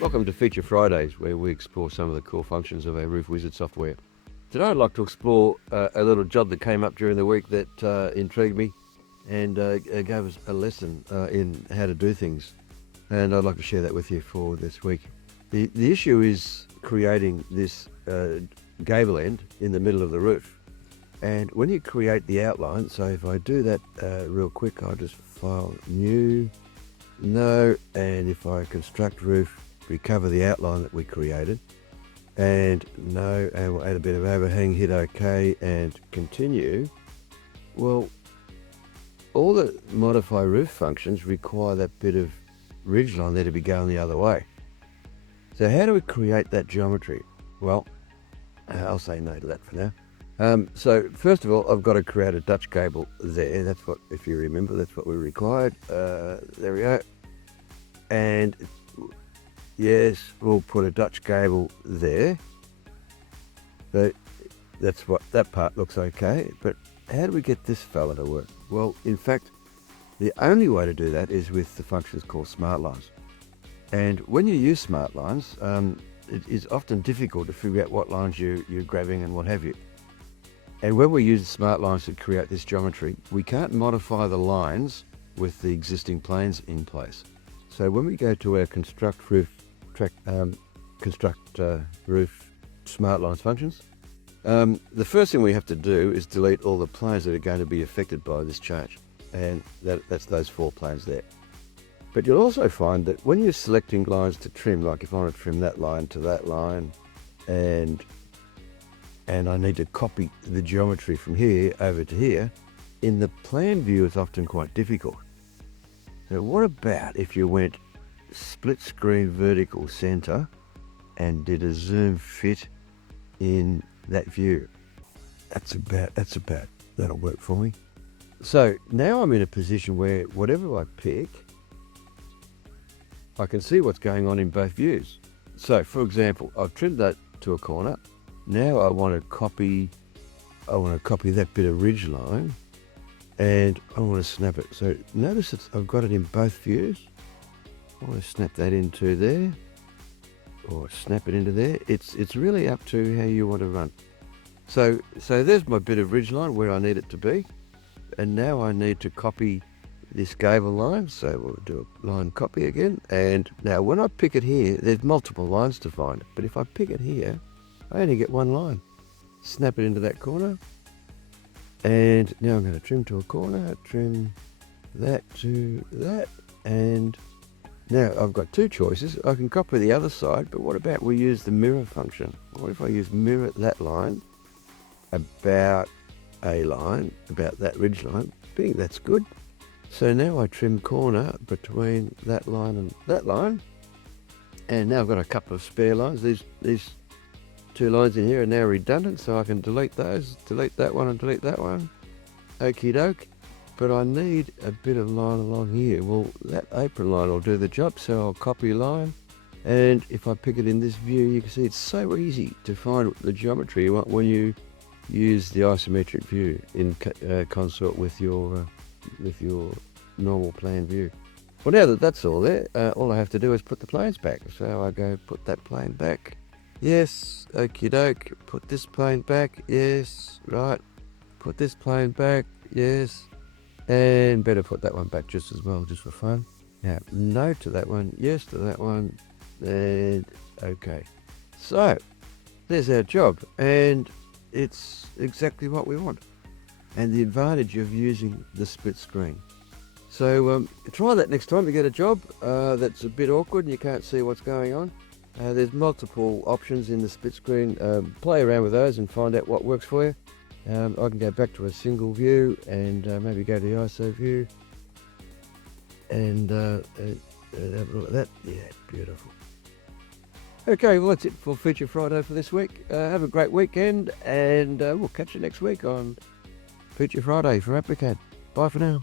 Welcome to Feature Fridays, where we explore some of the core functions of our Roof Wizard software. Today I'd like to explore a little job that came up during the week that intrigued me and gave us a lesson in how to do things. And I'd like to share that with you for this week. The issue is creating this gable end in the middle of the roof. And when you create the outline, so if I do that real quick, I'll just file new, no, and if I construct roof, recover the outline that we created, and no, and we'll add a bit of overhang, hit OK and continue. Well, all the modify roof functions require that bit of ridgeline there to be going the other way. So how do we create that geometry? Well, I'll say no to that for now. So first of all, I've got to create a Dutch gable there. That's what, if you remember, that's what we required. There we go. And yes, we'll put a Dutch gable there. So that's what, that part looks okay. But how do we get this fella to work? Well, in fact, the only way to do that is with the functions called Smartlines. And when you use Smartlines, it is often difficult to figure out what lines you're grabbing and what have you. And when we use Smartlines to create this geometry, we can't modify the lines with the existing planes in place. So when we go to our construct roof Smartlines functions, the first thing we have to do is delete all the planes that are going to be affected by this change. And that's those 4 planes there. But you'll also find that when you're selecting lines to trim, like if I want to trim that line to that line, and I need to copy the geometry from here over to here, in the plan view it's often quite difficult. So what about if you went split screen vertical center and did a zoom fit in that view? That'll work for me. So now I'm in a position where whatever I pick, I can see what's going on in both views. So for example, I've trimmed that to a corner. Now I want to copy that bit of ridge line and I want to snap it. So notice that I've got it in both views. I want to snap that into there or snap it into there. It's really up to how you want to run. So there's my bit of ridge line where I need it to be. And now I need to copy this gable line. So we'll do a line copy again. And now when I pick it here, there's multiple lines to find. But if I pick it here, I only get one line. Snap it into that corner. And now I'm going to trim to a corner, trim that to that. And now I've got 2 choices. I can copy the other side, but what about we use the mirror function? What if I use mirror that line about a line, about that ridge line? I think that's good. So now I trim corner between that line and that line. And now I've got a couple of spare lines. These 2 lines in here are now redundant, so I can delete those, delete that one and delete that one. Okie doke. But I need a bit of line along here. Well, that apron line will do the job, so I'll copy line. And if I pick it in this view, you can see it's so easy to find the geometry you want when you use the isometric view in consort with your normal plan view. Well, now that that's all there, all I have to do is put the planes back. So I go put that plane back. Yes, okie doke. Put this plane back. Yes, right. Put this plane back. Yes. And better put that one back just as well, just for fun. Now, no to that one. Yes to that one. And okay. So, there's our job. And it's exactly what we want. And the advantage of using the split screen. So, try that next time you get a job that's a bit awkward and you can't see what's going on. There's multiple options in the split screen. Play around with those and find out what works for you. I can go back to a single view and maybe go to the ISO view and have a look at that. Yeah, beautiful. Okay, well that's it for Feature Friday for this week. Have a great weekend and we'll catch you next week on Feature Friday for AppliCad. Bye for now.